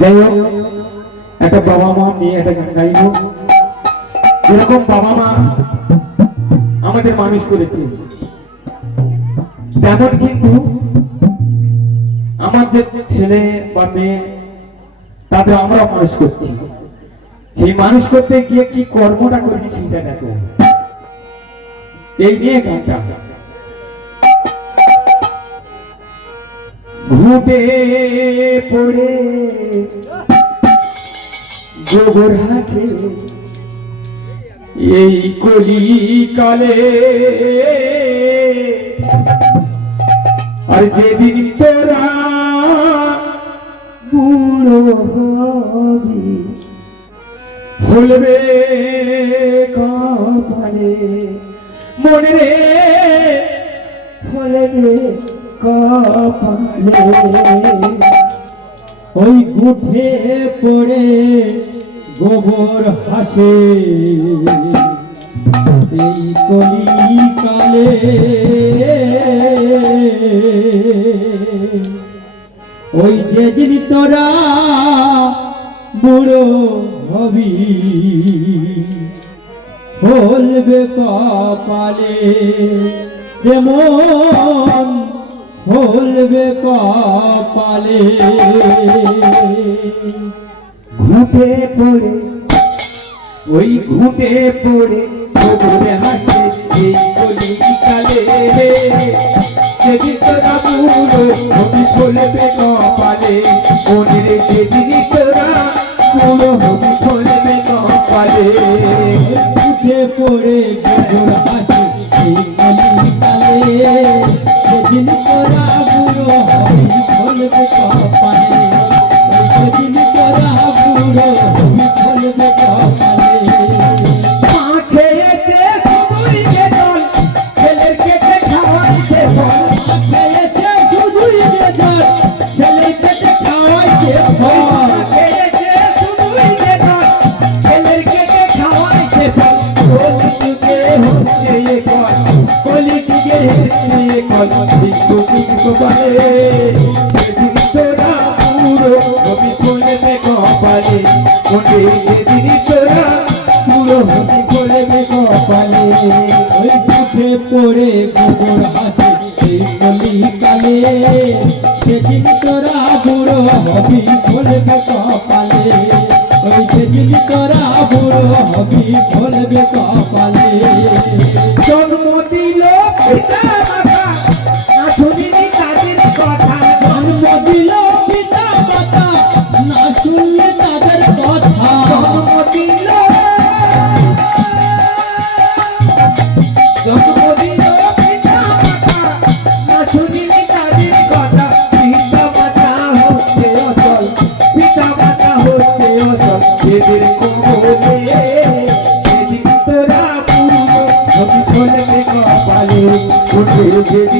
যাই হোক একটা বাবা মা নিয়ে একটা গান গাইব। যেরকম বাবা মা আমাদের মানুষ করেছে, তেমন কিন্তু আমাদের ছেলে বা মেয়ে, তাদের আমরা মানুষ করছি। সেই মানুষ করতে গিয়ে কি কর্মটা করছি সেটা দেখো। এই নিয়ে গানটা। ঘুটে পড়ে। গোবর হাসে। এই কলি কালে আর যেদিন তোরা বুড়ো হবি, ফুলবে কপালে। মনে রে, ফুলবে ওই গুঠে পড়ে গোবর হাসে। এই কলি কালে ওই যেদিন তোরা বুড়ো হবি, বলবে কপালে যেমন বলবে কপালে। ঘুটে পড়ে ওই ঘুটে পড়ে হাসে বিকু বিকু বলে সেদিন তোরা পুরো হবি ফুলবে কপালে ওঠে যেদিন তোরা পুরো হবি ফুলবে কপালে ওই উঠে পড়ে গোবর হাসি এই কলিকালে সেদিন তোরা বুড়ো হবি বলবে কপালে সেদিন বলবে এদের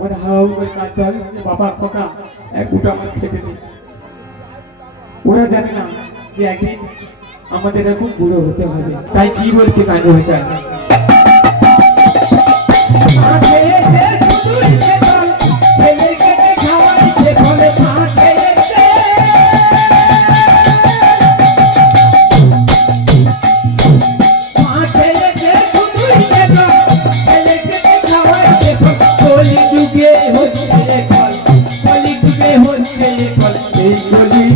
আমার হাউ করে কাঁদতে হবে বাবা, খোকা, এক গুটা আমার খেতে দিন ওরা জানে না যে একদিন আমাদের এরকম বুড়ো হতে হবে। তাই কি বলছে কাণ্ড ভাষায়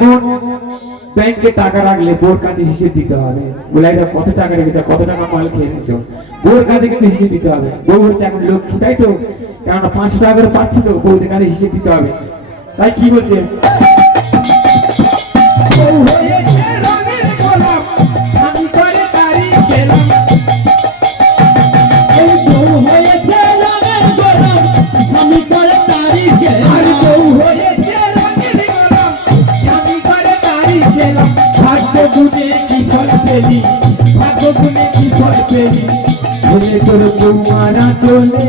যেমন ব্যাংকে টাকা রাখলে বোর কাছে হিসেব দিতে হবে। বলে কত টাকা রেখেছে? কত টাকা মাল খেয়ে নিচ্ছ বোর কাছে কিন্তু হিসেব দিতে হবে। বউ হচ্ছে এখন লক্ষ্মী, তাই তো? কেননা পাঁচশো টাকা করে পাচ্ছি তো, বউদের কাছে হিসেব দিতে হবে। তাই কি বলছে? পেলি। ভাগ্য গুণে কি ফল পেলি? বলে তোর বউ মারা চলে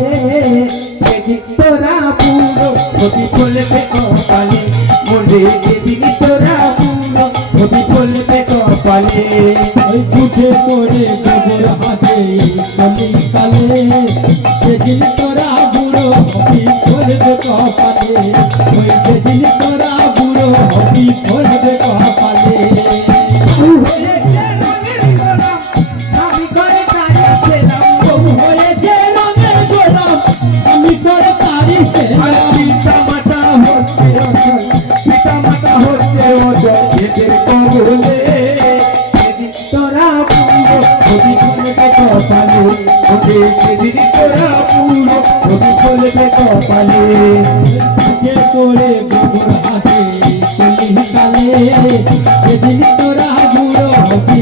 সেদিন তোরা পুরো ছবি চলবে কপালে। মনে যেদিন তোরা পুরো ছবি চলবে কপালে। ওই করে গোবর হাতে কলি কালে। সেদিন তোরা বুড়ো হবি করবে কপালে, ওই সেদিন তোরা করে গোবর হাতে কালে সেদিন তোরা বুড়ো হবি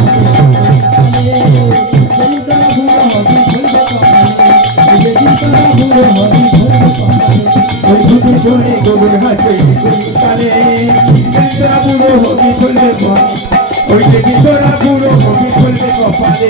পড়ে গোবর হাতে কালে তোরা পুরো হবি কপালে ওই দেখি তোরা পুরো হবি খুলবে কপালে।